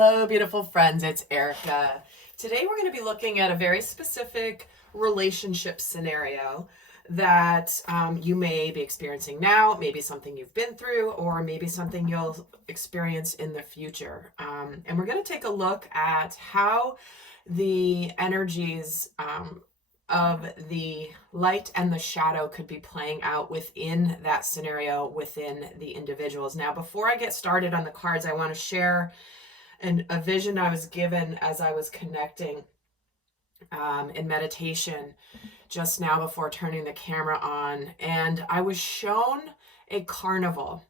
Hello, beautiful friends. It's Erica. Today we're going to be looking at a very specific relationship scenario that you may be experiencing now, maybe something you've been through, or maybe something you'll experience in the future. And we're going to take a look at how the energies of the light and the shadow could be playing out within that scenario, within the individuals. Now, before I get started on the cards, I want to share a vision I was given as I was connecting in meditation just now before turning the camera on. And I was shown a carnival.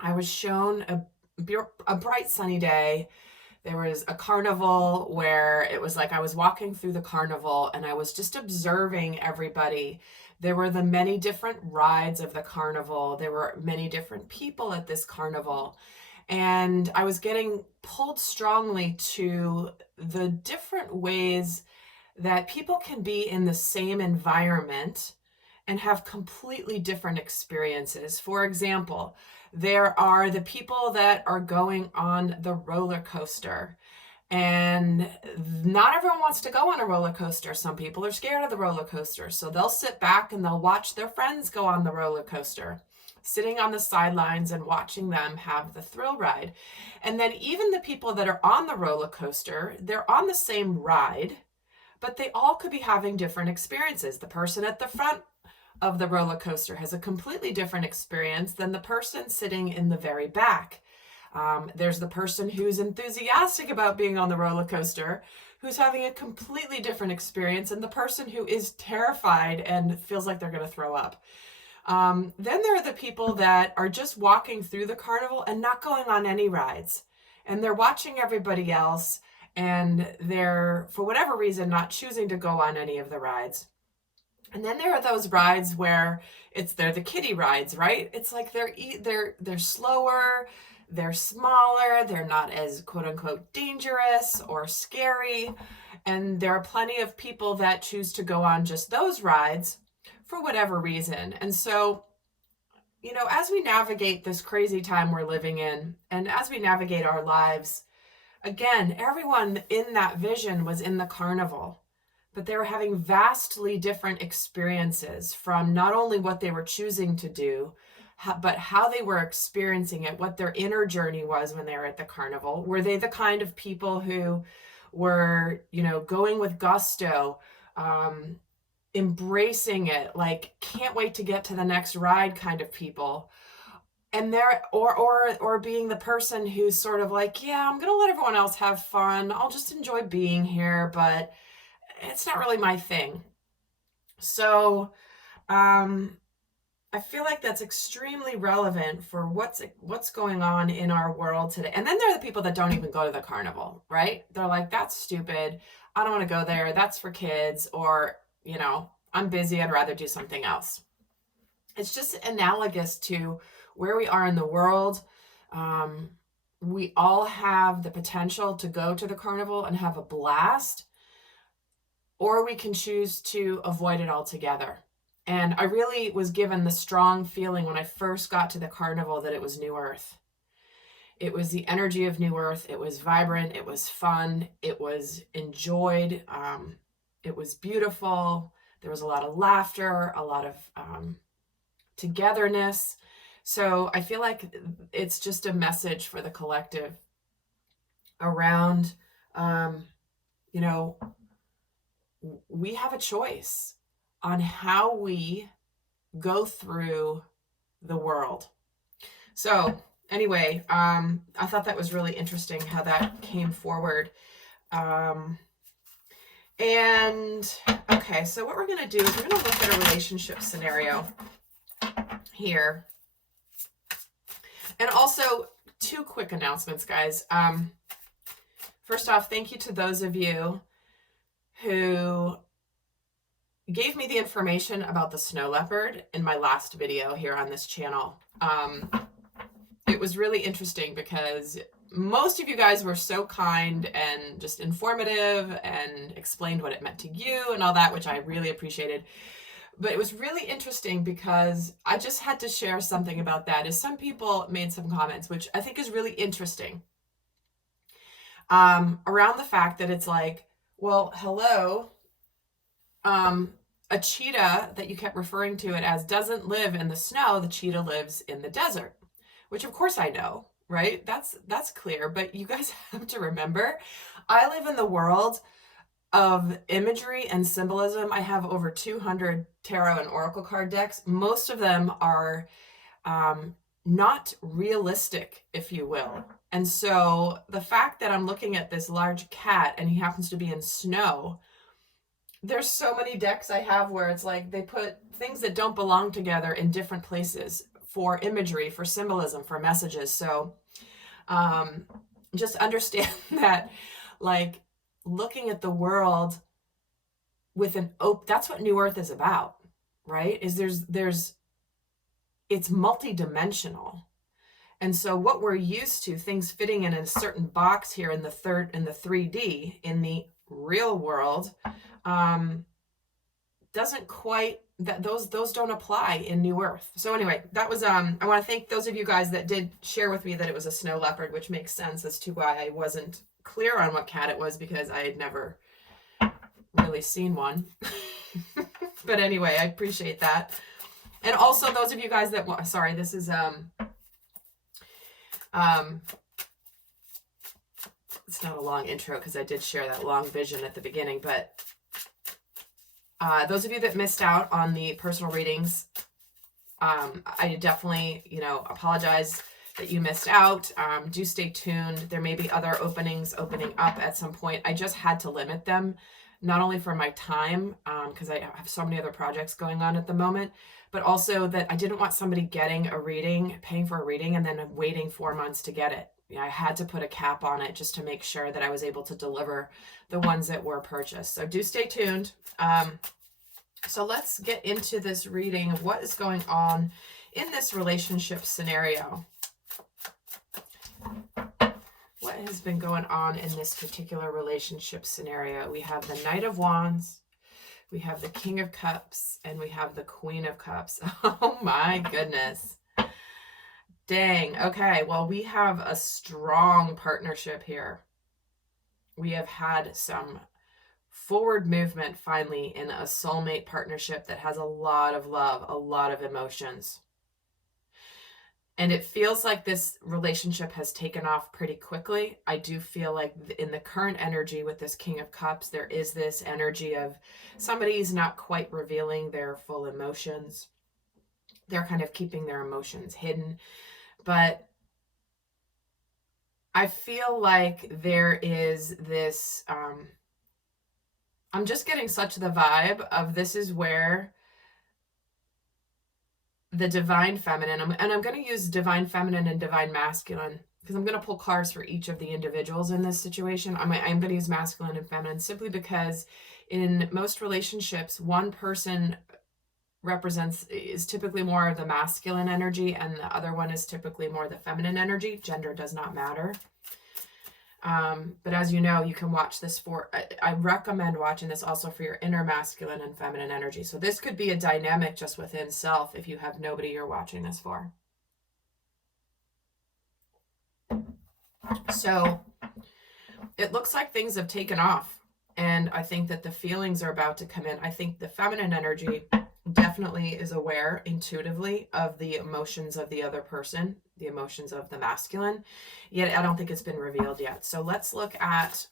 I was shown a bright sunny day. There was a carnival where it was like I was walking through the carnival and I was just observing everybody. There were the many different rides of the carnival. There were many different people at this carnival. And I was getting pulled strongly to the different ways that people can be in the same environment and have completely different experiences. For example, there are the people that are going on the roller coaster, and not everyone wants to go on a roller coaster. Some people are scared of the roller coaster, so they'll sit back and they'll watch their friends go on the roller coaster, sitting on the sidelines and watching them have the thrill ride. And then even the people that are on the roller coaster, they're on the same ride, but they all could be having different experiences. The person at the front of the roller coaster has a completely different experience than the person sitting in the very back. There's the person who's enthusiastic about being on the roller coaster, who's having a completely different experience, and the person who is terrified and feels like they're going to throw up. Then there are the people that are just walking through the carnival and not going on any rides. And they're watching everybody else, and they're, for whatever reason, not choosing to go on any of the rides. And then there are those rides where they're the kiddie rides, right? It's like they're slower, they're smaller, they're not as quote unquote dangerous or scary. And there are plenty of people that choose to go on just those rides for whatever reason. And so, as we navigate this crazy time we're living in, and as we navigate our lives, again, everyone in that vision was in the carnival, but they were having vastly different experiences from not only what they were choosing to do, but how they were experiencing it, what their inner journey was when they were at the carnival. Were they the kind of people who were, going with gusto, embracing it, like can't wait to get to the next ride kind of people? And or being the person who's sort of like, yeah, I'm gonna let everyone else have fun, I'll just enjoy being here, but it's not really my thing. So I feel like that's extremely relevant for what's going on in our world today. And then there are the people that don't even go to the carnival, right? They're like, that's stupid, I don't want to go there, that's for kids, or I'm busy, I'd rather do something else. It's just analogous to where we are in the world. We all have the potential to go to the carnival and have a blast, or we can choose to avoid it altogether. And I really was given the strong feeling when I first got to the carnival that it was New Earth. It was the energy of New Earth. It was vibrant. It was fun. It was enjoyed. It was beautiful. There was a lot of laughter, a lot of togetherness. So I feel like it's just a message for the collective around, we have a choice on how we go through the world. So anyway, I thought that was really interesting how that came forward. And okay, so what we're going to do is we're going to look at a relationship scenario here. And also, two quick announcements, guys. First off, thank you to those of you who gave me the information about the snow leopard in my last video here on this channel. It was really interesting because most of you guys were so kind and just informative and explained what it meant to you and all that, which I really appreciated. But it was really interesting because I just had to share something about that, as some people made some comments, which I think is really interesting. around the fact that it's like, well, hello, a cheetah that you kept referring to it as doesn't live in the snow. The cheetah lives in the desert, which of course I know, right? That's clear. But you guys have to remember, I live in the world of imagery and symbolism. I have over 200 tarot and oracle card decks. Most of them are not realistic, if you will. And so the fact that I'm looking at this large cat and he happens to be in snow, there's so many decks I have where it's like they put things that don't belong together in different places for imagery, for symbolism, for messages. So just understand that, like, looking at the world with an open, that's what New Earth is about, right? Is it's multidimensional. And so what we're used to, things fitting in a certain box here in the 3D, in the real world, doesn't quite, that those don't apply in New Earth. So anyway, that was I want to thank those of you guys that did share with me that it was a snow leopard, which makes sense as to why I wasn't clear on what cat it was, because I had never really seen one. But anyway, I appreciate that. And also those of you guys that, sorry, this is it's not a long intro because I did share that long vision at the beginning, but those of you that missed out on the personal readings, I definitely, apologize that you missed out. Do stay tuned. There may be other openings opening up at some point. I just had to limit them, not only for my time, because I have so many other projects going on at the moment, but also that I didn't want somebody getting a reading, paying for a reading, and then waiting 4 months to get it. I had to put a cap on it just to make sure that I was able to deliver the ones that were purchased. So do stay tuned. So let's get into this reading of what is going on in this relationship scenario. What has been going on in this particular relationship scenario? We have the Knight of Wands, we have the King of Cups, and we have the Queen of Cups. Oh my goodness. Dang. Okay, well, we have a strong partnership here. We have had some forward movement finally in a soulmate partnership that has a lot of love, a lot of emotions. And it feels like this relationship has taken off pretty quickly. I do feel like in the current energy with this King of Cups, there is this energy of somebody's not quite revealing their full emotions. They're kind of keeping their emotions hidden. But I feel like there is this, I'm just getting such the vibe of this is where the divine feminine, and I'm going to use divine feminine and divine masculine because I'm going to pull cards for each of the individuals in this situation. I'm going to use masculine and feminine simply because in most relationships, one person is typically more of the masculine energy and the other one is typically more the feminine energy. Gender does not matter. But as you know, you can watch this I recommend watching this also for your inner masculine and feminine energy. So this could be a dynamic just within self if you have nobody you're watching this for. So it looks like things have taken off. And I think that the feelings are about to come in. I think the feminine energy definitely is aware intuitively of the emotions of the other person, the emotions of the masculine, yet I don't think it's been revealed yet. So let's look at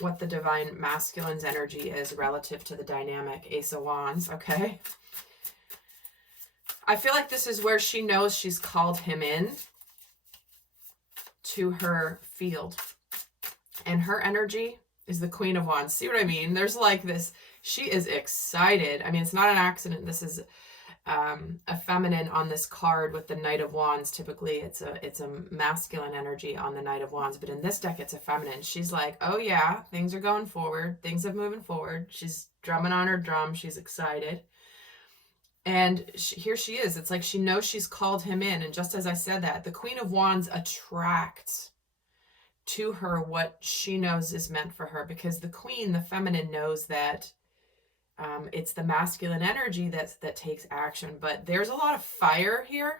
what the divine masculine's energy is relative to the dynamic Ace of Wands, okay? I feel like this is where she knows she's called him in to her field. And her energy is the Queen of Wands. See what I mean? There's like this, she is excited. I mean, it's not an accident. This is a feminine on this card with the Knight of Wands. Typically, it's a masculine energy on the Knight of Wands, but in this deck, it's a feminine. She's like, oh yeah, things are going forward. Things are moving forward. She's drumming on her drum. She's excited. And here she is. It's like she knows she's called him in. And just as I said that, the Queen of Wands attracts to her what she knows is meant for her, because the queen, the feminine, knows that it's the masculine energy that takes action. But there's a lot of fire here.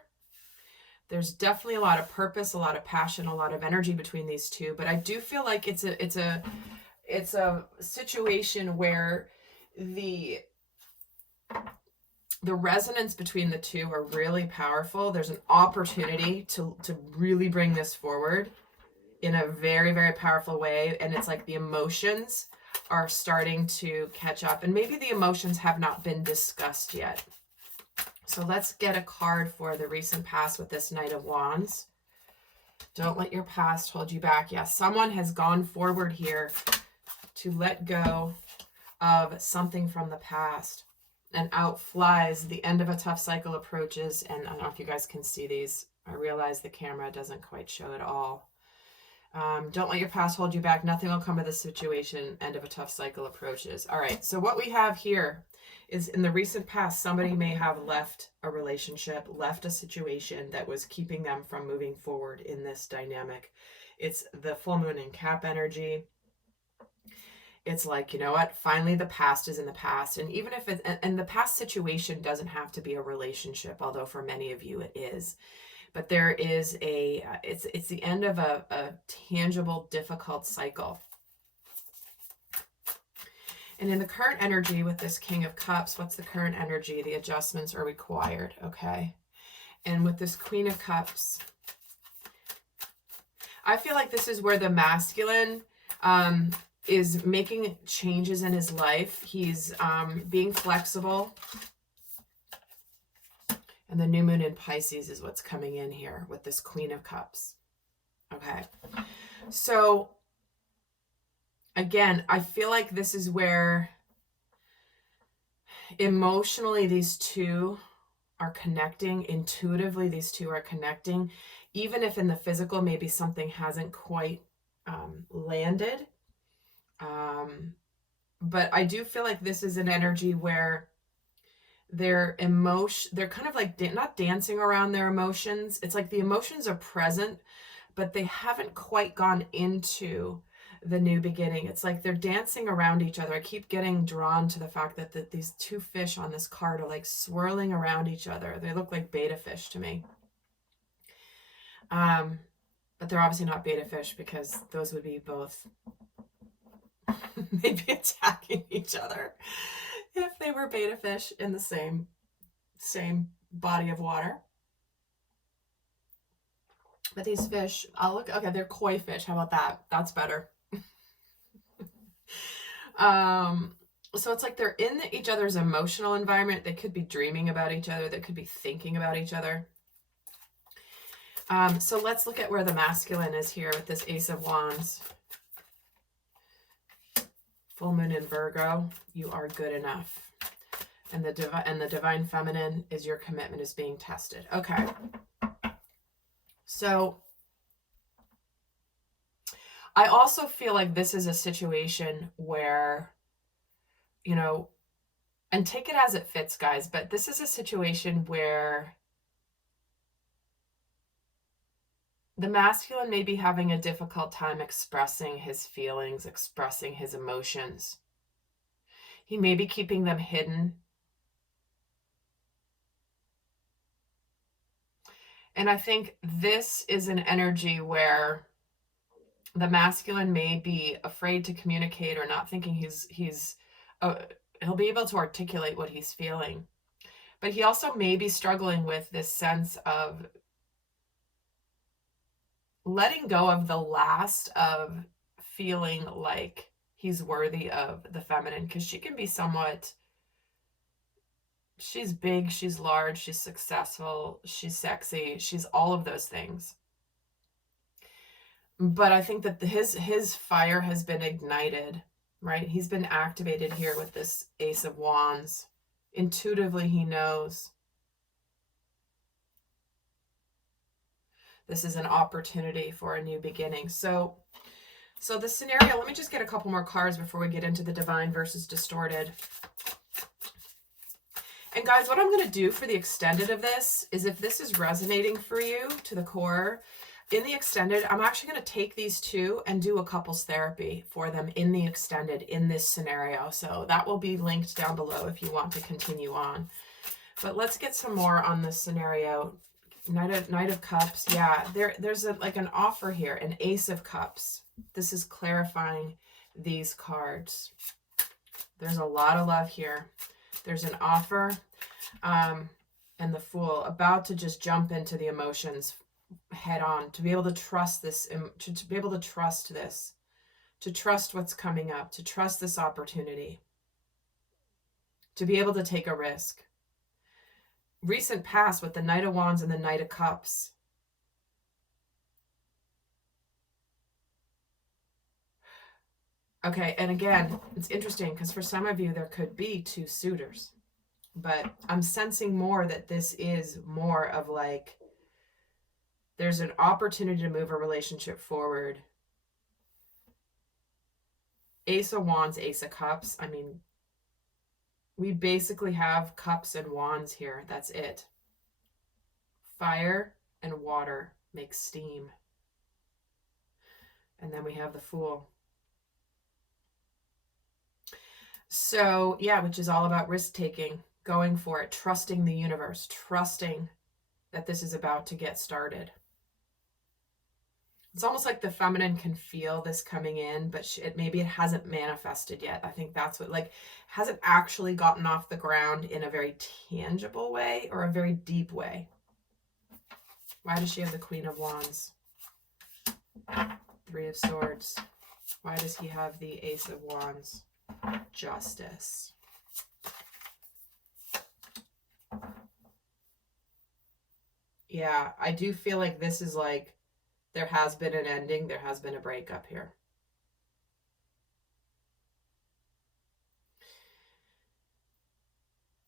There's definitely a lot of purpose, a lot of passion, a lot of energy between these two, but I do feel like it's a situation where the resonance between the two are really powerful. There's an opportunity to really bring this forward in a very, very powerful way. And it's like the emotions are starting to catch up, and maybe the emotions have not been discussed yet. So let's get a card for the recent past with this Knight of Wands. Don't let your past hold you back. Yeah, someone has gone forward here to let go of something from the past. And out flies the end of a tough cycle approaches. And I don't know if you guys can see these. I realize the camera doesn't quite show it all. Don't let your past hold you back. Nothing will come of this situation. End of a tough cycle approaches. All right, so what we have here is in the recent past, somebody may have left a relationship, left a situation that was keeping them from moving forward in this dynamic. It's the full moon in Cap energy. It's like, you know what, finally the past is in the past. And even if it's, and the past situation doesn't have to be a relationship, although for many of you it is. But there is a, it's the end of a tangible, difficult cycle. And in the current energy with this King of Cups, what's the current energy? The adjustments are required, okay? And with this Queen of Cups, I feel like this is where the masculine is making changes in his life. He's being flexible. And the new moon in Pisces is what's coming in here with this Queen of Cups. Okay. So again, I feel like this is where emotionally these two are connecting. Intuitively, these two are connecting. Even if in the physical, maybe something hasn't quite landed. But I do feel like this is an energy where they're kind of like not dancing around their emotions. It's like the emotions are present, but they haven't quite gone into the new beginning. It's like they're dancing around each other. I keep getting drawn to the fact that these two fish on this card are like swirling around each other. They look like betta fish to me. But they're obviously not betta fish, because those would be both they'd be attacking each other if they were betta fish in the same body of water. But these fish, okay, they're koi fish. How about that? That's better. So it's like they're in each other's emotional environment. They could be dreaming about each other. They could be thinking about each other. So let's look at where the masculine is here with this Ace of Wands. Full moon in Virgo, you are good enough. And the divine feminine is your commitment is being tested. Okay. So I also feel like this is a situation where, you know, and take it as it fits, guys, but this is a situation where the masculine may be having a difficult time expressing his feelings, expressing his emotions. He may be keeping them hidden. And I think this is an energy where the masculine may be afraid to communicate, or not thinking he'll be able to articulate what he's feeling. But he also may be struggling with this sense of letting go of the last of feeling like he's worthy of the feminine, because she can be somewhat, she's big, she's large, she's successful, she's sexy, she's all of those things. But I think that his fire has been ignited, right? He's been activated here with this Ace of Wands. Intuitively, he knows this is an opportunity for a new beginning. So the scenario, let me just get a couple more cards before we get into the divine versus distorted. And guys, what I'm going to do for the extended of this is, if this is resonating for you to the core, in the extended, I'm actually going to take these two and do a couples therapy for them in the extended in this scenario. So that will be linked down below if you want to continue on. But let's get some more on this scenario. Knight of Cups. Yeah, there's like an offer here, an Ace of Cups. This is clarifying these cards. There's a lot of love here. There's an offer, and the Fool, about to just jump into the emotions head on, to be able to trust this, to be able to trust this, to trust what's coming up, to trust this opportunity, to be able to take a risk. Recent past with the Knight of Wands and the Knight of Cups. Okay, and again, it's interesting because for some of you, there could be two suitors. But I'm sensing more that this is more of like, there's an opportunity to move a relationship forward. Ace of Wands, Ace of Cups. I mean, we basically have cups and wands here. That's it. Fire and water make steam. And then we have the Fool. So, yeah, which is all about risk-taking, going for it, trusting the universe, trusting that this is about to get started. It's almost like the feminine can feel this coming in, but maybe it hasn't manifested yet. I think that's what, like, hasn't actually gotten off the ground in a very tangible way or a very deep way. Why does she have the Queen of Wands? Three of Swords. Why does he have the Ace of Wands? Justice. Yeah, I do feel like this is like, there has been an ending, there has been a breakup here.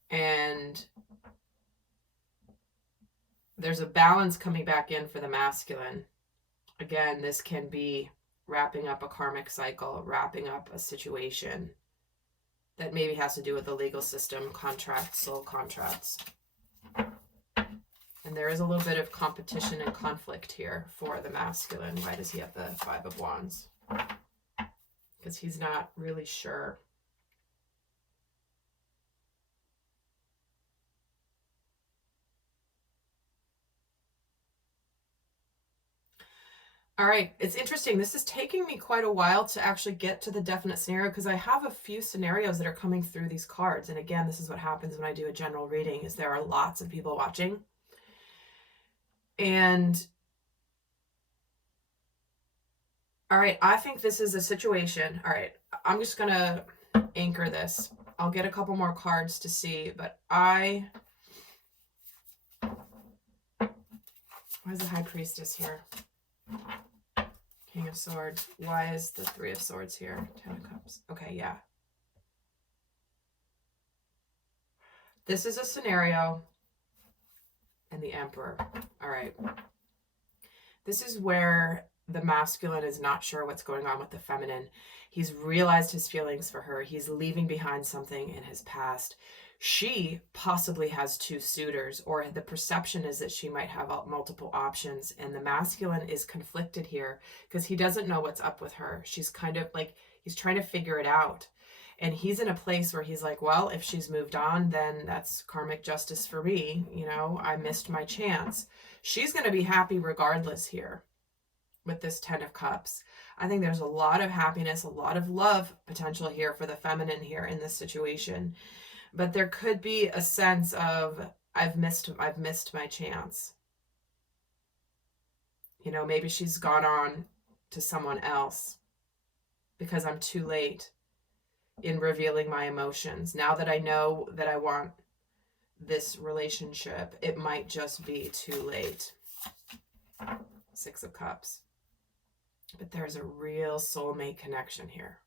And there's a balance coming back in for the masculine. Again, this can be wrapping up a karmic cycle, wrapping up a situation that maybe has to do with the legal system, contracts, soul contracts. And there is a little bit of competition and conflict here for the masculine. Why does he have the Five of Wands? Because he's not really sure. All right, it's interesting. This is taking me quite a while to actually get to the definite scenario because I have a few scenarios that are coming through these cards. And again, this is what happens when I do a general reading, is there are lots of people watching. And all right, I think this is a situation. All right, I'm just going to anchor this. I'll get a couple more cards to see, but why is the High Priestess here? King of Swords. Why is the Three of Swords here? Ten of Cups. Okay, yeah. This is a scenario. And the Emperor. All right. This is where the masculine is not sure what's going on with the feminine. He's realized his feelings for her. He's leaving behind something in his past. She possibly has two suitors, or the perception is that she might have multiple options. And the masculine is conflicted here because he doesn't know what's up with her. She's kind of like, he's trying to figure it out. And he's in a place where he's like, well, if she's moved on, then that's karmic justice for me. You know, I missed my chance. She's going to be happy regardless here with this Ten of Cups. I think there's a lot of happiness, a lot of love potential here for the feminine here in this situation. But there could be a sense of, I've missed my chance. You know, maybe she's gone on to someone else because I'm too late in revealing my emotions. Now that I know that I want this relationship, it might just be too late. Six of Cups. But there's a real soulmate connection here.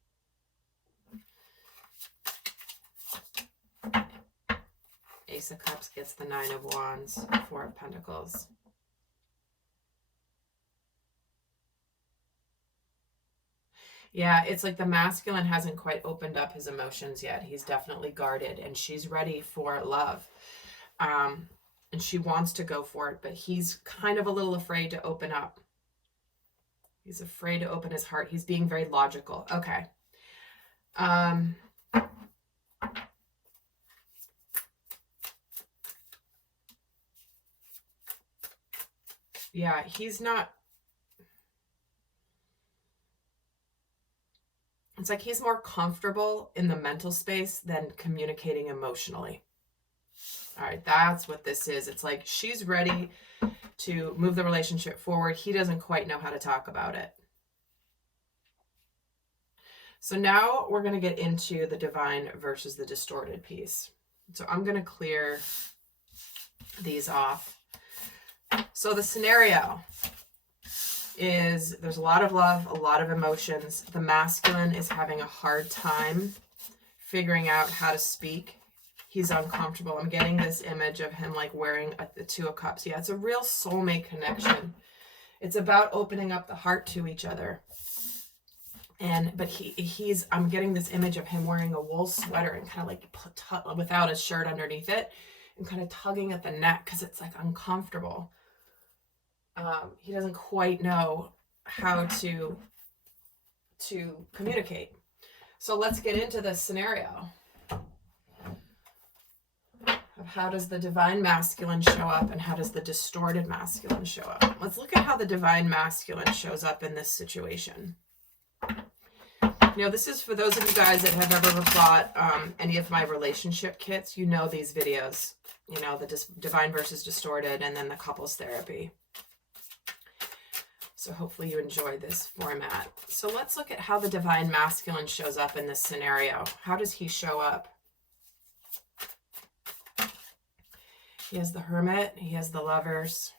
Ace of Cups gets the Nine of Wands, Four of Pentacles. Yeah, it's like the masculine hasn't quite opened up his emotions yet. He's definitely guarded, and she's ready for love. And she wants to go for it, but he's kind of a little afraid to open up. He's afraid to open his heart. He's being very logical. Okay. Yeah, he's not, it's like he's more comfortable in the mental space than communicating emotionally. All right, that's what this is. It's like she's ready to move the relationship forward. He doesn't quite know how to talk about it. So now we're going to get into the divine versus the distorted piece. So I'm going to clear these off. So the scenario is there's a lot of love, a lot of emotions. The masculine is having a hard time figuring out how to speak. He's uncomfortable. I'm getting this image of him like wearing the Two of Cups. Yeah, it's a real soulmate connection. It's about opening up the heart to each other. But he's I'm getting this image of him wearing a wool sweater and kind of like without his shirt underneath it and kind of tugging at the neck because it's like uncomfortable. He doesn't quite know how to communicate. So let's get into this scenario of how does the divine masculine show up and how does the distorted masculine show up. Let's look at how the divine masculine shows up in this situation. You know, this is for those of you guys that have ever bought any of my relationship kits. You know these videos, you know, the divine versus distorted and then the couples therapy. So hopefully you enjoy this format. So let's look at how the divine masculine shows up in this scenario. How does he show up? He has the Hermit, he has the Lovers,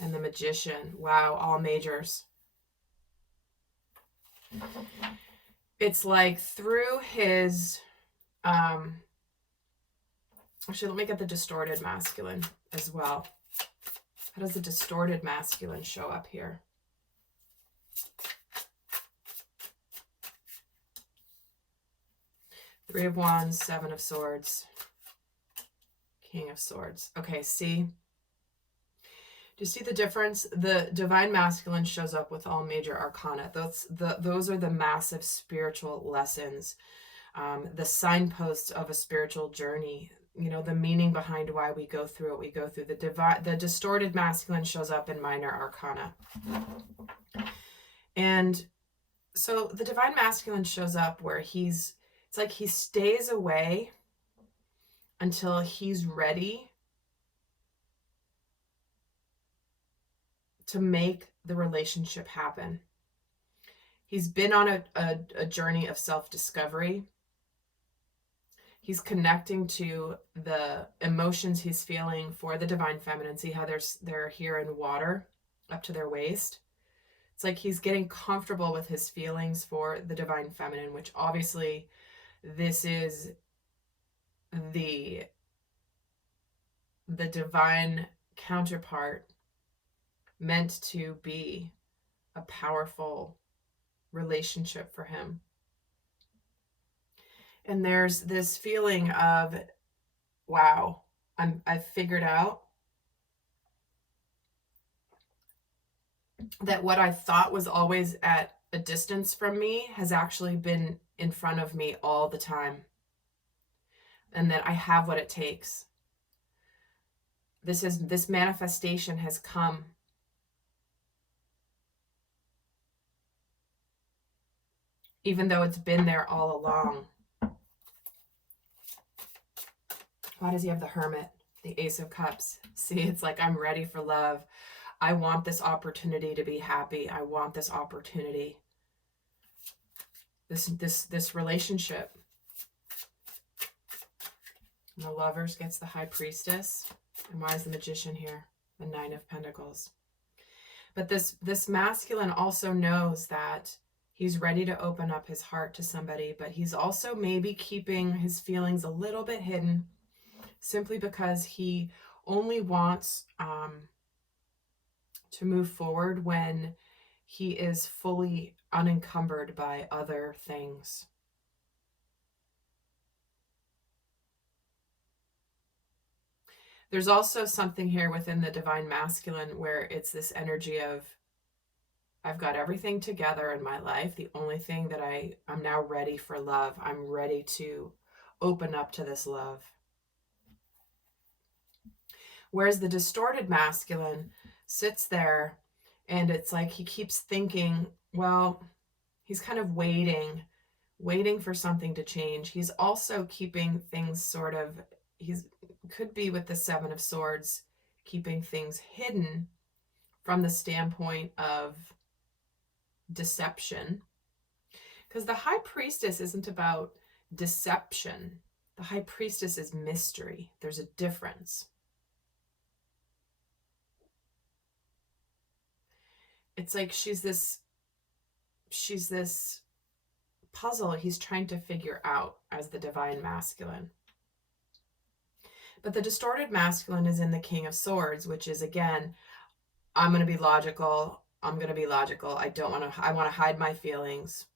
and the Magician. Wow, all majors. It's like through his, actually, let me get the distorted masculine as well. How does the distorted masculine show up here? Three of Wands, Seven of Swords, King of Swords. Okay, see? Do you see the difference? The divine masculine shows up with all major arcana. Those are the massive spiritual lessons, the signposts of a spiritual journey. You know, the meaning behind why we go through what we go through. The distorted masculine shows up in minor arcana. And so the divine masculine shows up where it's like he stays away until he's ready to make the relationship happen. He's been on a journey of self-discovery. He's connecting to the emotions he's feeling for the divine feminine. See how they're here in water up to their waist? It's like he's getting comfortable with his feelings for the divine feminine, which obviously this is the divine counterpart meant to be a powerful relationship for him. And there's this feeling of, wow, I've figured out that what I thought was always at a distance from me has actually been in front of me all the time. And that I have what it takes. This manifestation has come. Even though it's been there all along. Why does he have the Hermit, the Ace of Cups? See, it's like, I'm ready for love. I want this opportunity to be happy. I want this opportunity. This relationship. And the Lovers gets the High Priestess. And why is the Magician here? The Nine of Pentacles. But this masculine also knows that he's ready to open up his heart to somebody, but he's also maybe keeping his feelings a little bit hidden simply because he only wants to move forward when he is fully unencumbered by other things. There's also something here within the divine masculine where it's this energy of, I've got everything together in my life. The only thing that I'm now ready for love. I'm ready to open up to this love. Whereas the distorted masculine sits there and it's like he keeps thinking, well, he's kind of waiting for something to change. He's also keeping things sort of, could be with the Seven of Swords, keeping things hidden from the standpoint of deception. Because the High Priestess isn't about deception. The High Priestess is mystery. There's a difference. It's like she's this puzzle he's trying to figure out as the divine masculine. But the distorted masculine is in the King of Swords, which is, again, I'm going to be logical. I want to hide my feelings.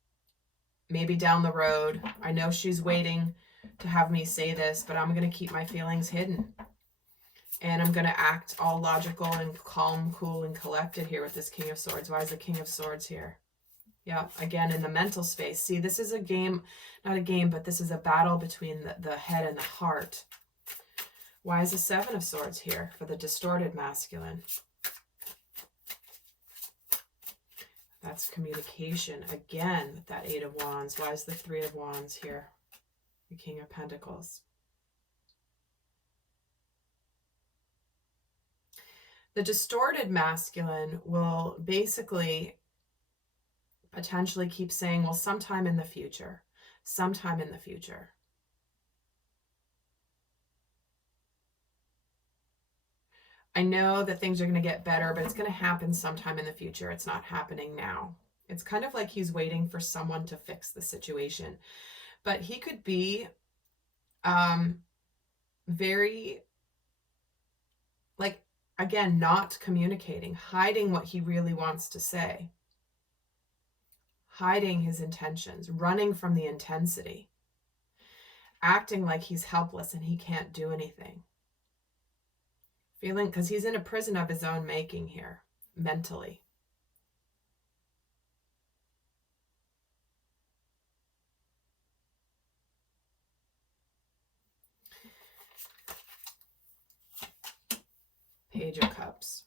Maybe down the road, I know she's waiting to have me say this, but I'm going to keep my feelings hidden. And I'm going to act all logical and calm, cool, and collected here with this King of Swords. Why is the King of Swords here? Yeah, again, in the mental space. See, this is a game, not a game, but this is a battle between the head and the heart. Why is the Seven of Swords here for the distorted masculine? That's communication. Again, with that Eight of Wands. Why is the Three of Wands here? The King of Pentacles. The distorted masculine will basically potentially keep saying, well, sometime in the future. Sometime in the future. I know that things are going to get better, but it's going to happen sometime in the future. It's not happening now. It's kind of like he's waiting for someone to fix the situation. But he could be very, like, again, not communicating, hiding what he really wants to say, hiding his intentions, running from the intensity, acting like he's helpless and he can't do anything. Feeling, because he's in a prison of his own making here, mentally. Page of Cups.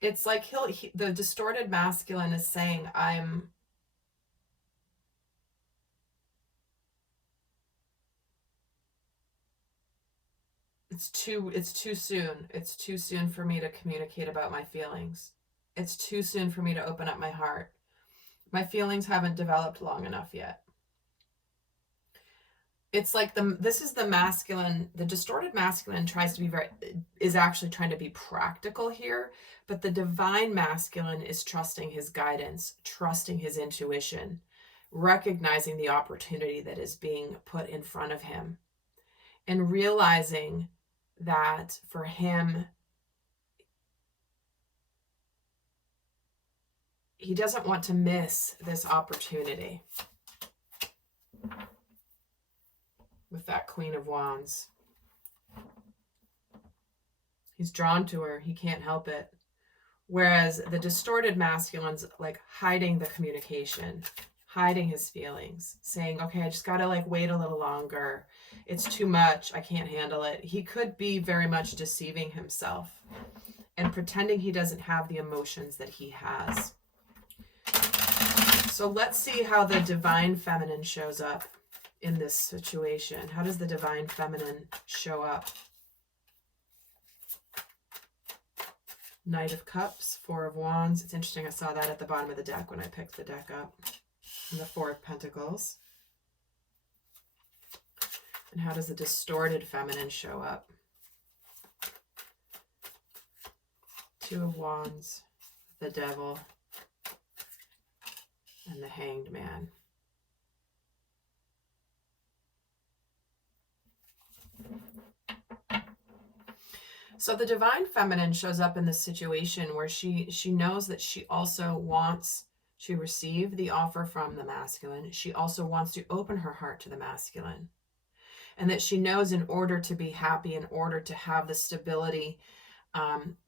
It's like the distorted masculine is saying, it's too soon. It's too soon for me to communicate about my feelings. It's too soon for me to open up my heart. My feelings haven't developed long enough yet. It's like this is the masculine, the distorted masculine is actually trying to be practical here, but the divine masculine is trusting his guidance, trusting his intuition, recognizing the opportunity that is being put in front of him, and realizing that for him, he doesn't want to miss this opportunity. With that Queen of Wands. He's drawn to her. He can't help it. Whereas the distorted masculine's like hiding the communication, hiding his feelings, saying, okay, I just got to like wait a little longer. It's too much. I can't handle it. He could be very much deceiving himself and pretending he doesn't have the emotions that he has. So let's see how the divine feminine shows up in this situation. How does the divine feminine show up? Knight of Cups, Four of Wands. It's interesting, I saw that at the bottom of the deck when I picked the deck up. And the Four of Pentacles. And how does the distorted feminine show up? Two of Wands, the Devil, and the Hanged Man. So the divine feminine shows up in this situation where she knows that she also wants to receive the offer from the masculine. She also wants to open her heart to the masculine. And that she knows in order to be happy, in order to have the stability,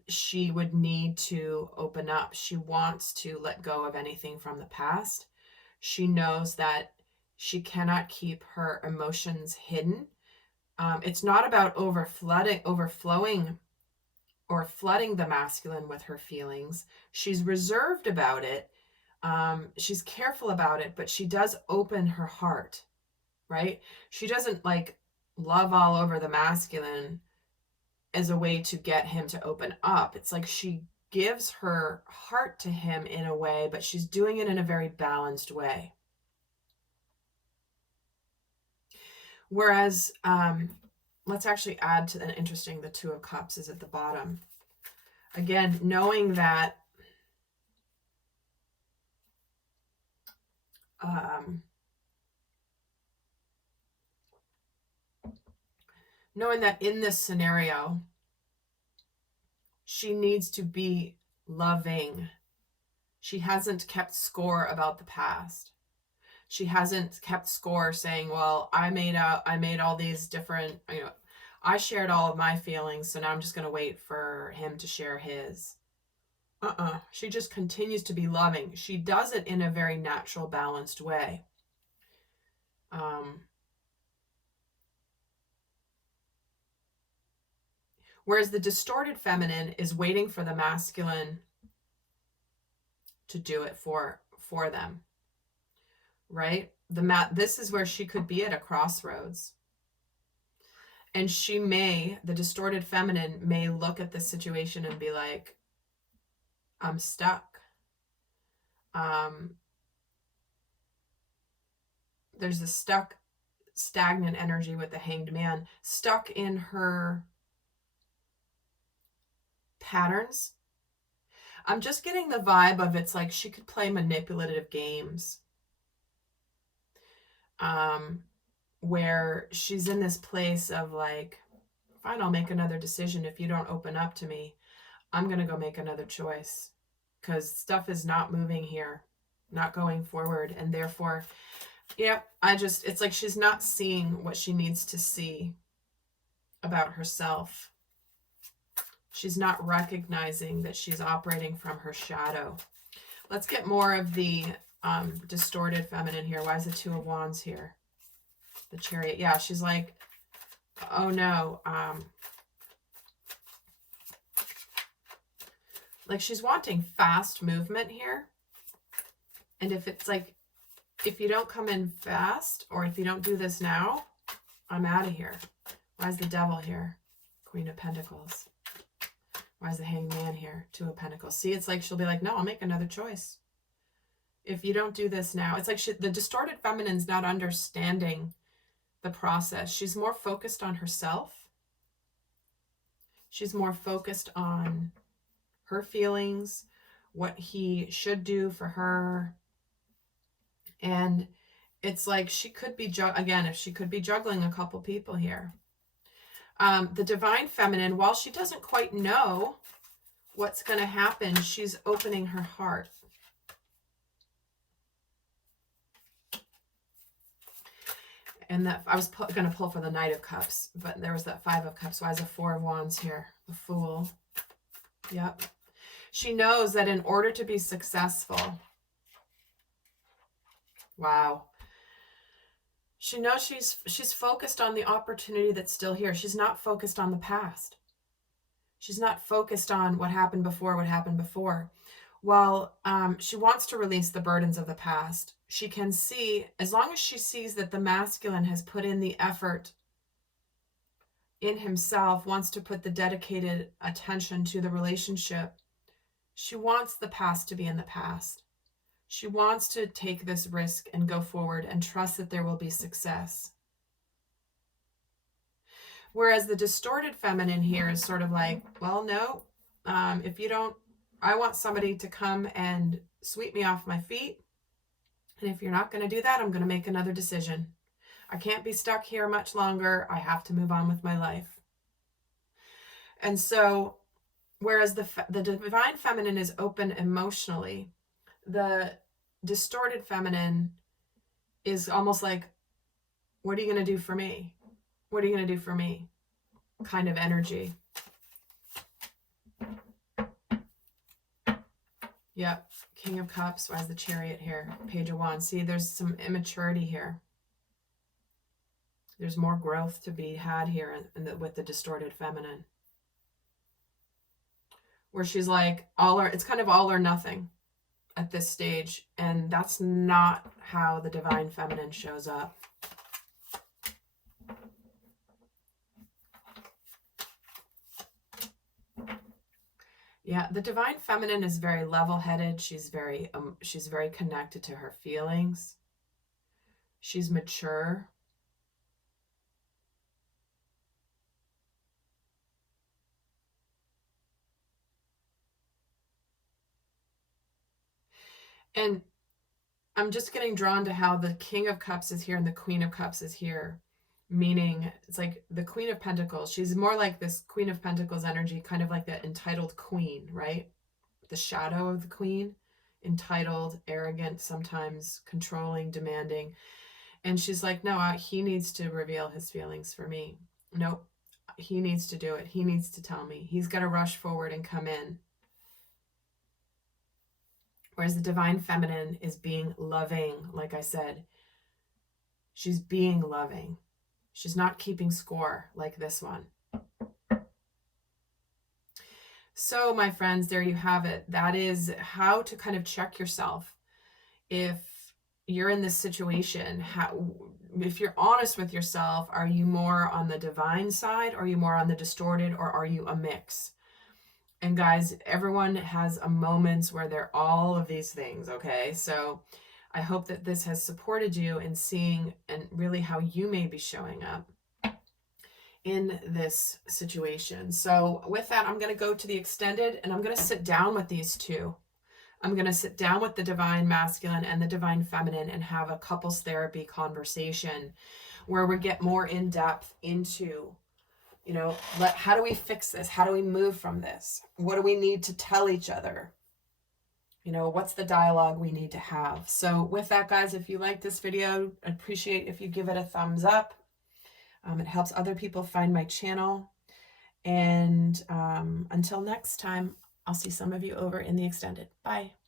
she would need to open up. She wants to let go of anything from the past. She knows that She cannot keep her emotions hidden. It's not about overflowing or flooding the masculine with her feelings. She's reserved about it. She's careful about it, but she does open her heart, right? She doesn't like love all over the masculine as a way to get him to open up. It's like she gives her heart to him in a way, but she's doing it in a very balanced way. Whereas, let's actually add to the interesting, the Two of Cups is at the bottom. Again, knowing that in this scenario, she needs to be loving. She hasn't kept score about the past. She hasn't kept score saying, well, I made all these different, I shared all of my feelings, so now I'm just going to wait for him to share his. She just continues to be loving. She does it in a very natural, balanced way. Whereas the distorted feminine is waiting for the masculine to do it for them, right? This is where she could be at a crossroads. And the distorted feminine may look at this situation and be like, I'm stuck. There's a stagnant energy with the Hanged Man, stuck in her patterns. I'm just getting the vibe of it's like she could play manipulative games. Where she's in this place of like, fine, I'll make another decision. If you don't open up to me, I'm going to go make another choice because stuff is not moving here, not going forward. And therefore, it's like she's not seeing what she needs to see about herself. She's not recognizing that she's operating from her shadow. Let's get more of the distorted feminine here. Why is the Two of Wands here? The Chariot. Yeah, she's like, oh no. Like she's wanting fast movement here. And if it's like, if you don't come in fast, or if you don't do this now, I'm out of here. Why is the Devil here? Queen of Pentacles. Why is the Hanged Man here? Two of Pentacles. See, it's like she'll be like, no, I'll make another choice. If you don't do this now. It's like the distorted feminine's not understanding the process. She's more focused on herself. She's more focused on her feelings, what he should do for her. And it's like she could be, if she could be juggling a couple people here. The Divine Feminine, while she doesn't quite know what's going to happen, she's opening her heart. And that I was going to pull for the Knight of Cups, but there was that Five of Cups. Why is the Four of Wands here? The Fool. Yep. She knows that in order to be successful, wow. She knows she's focused on the opportunity that's still here. She's not focused on the past. She's not focused on what happened before. While she wants to release the burdens of the past, she can see, as long as she sees that the masculine has put in the effort in himself, wants to put the dedicated attention to the relationship, she wants the past to be in the past. She wants to take this risk and go forward and trust that there will be success. Whereas the distorted feminine here is sort of like, well, no, if you don't, I want somebody to come and sweep me off my feet. And if you're not going to do that, I'm going to make another decision. I can't be stuck here much longer. I have to move on with my life. And so, whereas the Divine Feminine is open emotionally, the distorted feminine is almost like, what are you going to do for me? What are you going to do for me? Kind of energy. Yep. King of Cups. Why is the Chariot here? Page of Wands. See, there's some immaturity here. There's more growth to be had here with the distorted feminine, where she's like, it's kind of all or nothing at this stage. And that's not how the divine feminine shows up. Yeah, the divine feminine is very level-headed. She's very connected to her feelings. She's mature. And I'm just getting drawn to how the King of Cups is here and the Queen of Cups is here. Meaning, it's like the Queen of Pentacles. She's more like this Queen of Pentacles energy, kind of like that entitled queen, right? The shadow of the queen. Entitled, arrogant, sometimes controlling, demanding. And she's like, no, he needs to reveal his feelings for me. Nope, he needs to do it. He needs to tell me. He's got to rush forward and come in. Whereas the divine feminine is being loving, like I said. She's being loving. She's not keeping score like this one. So, my friends, there you have it. That is how to kind of check yourself. If you're in this situation, if you're honest with yourself, are you more on the divine side? Are you more on the distorted? Or are you a mix? And guys, everyone has a moments where they're all of these things, okay? So I hope that this has supported you in seeing and really how you may be showing up in this situation. So with that, I'm going to go to the extended and I'm going to sit down with these two. I'm going to sit down with the divine masculine and the divine feminine and have a couples therapy conversation where we get more in depth into, you know, how do we fix this? How do we move from this? What do we need to tell each other? You know, what's the dialogue we need to have? So with that, guys, if you like this video, I'd appreciate if you give it a thumbs up. It helps other people find my channel. And until next time, I'll see some of you over in the extended. Bye.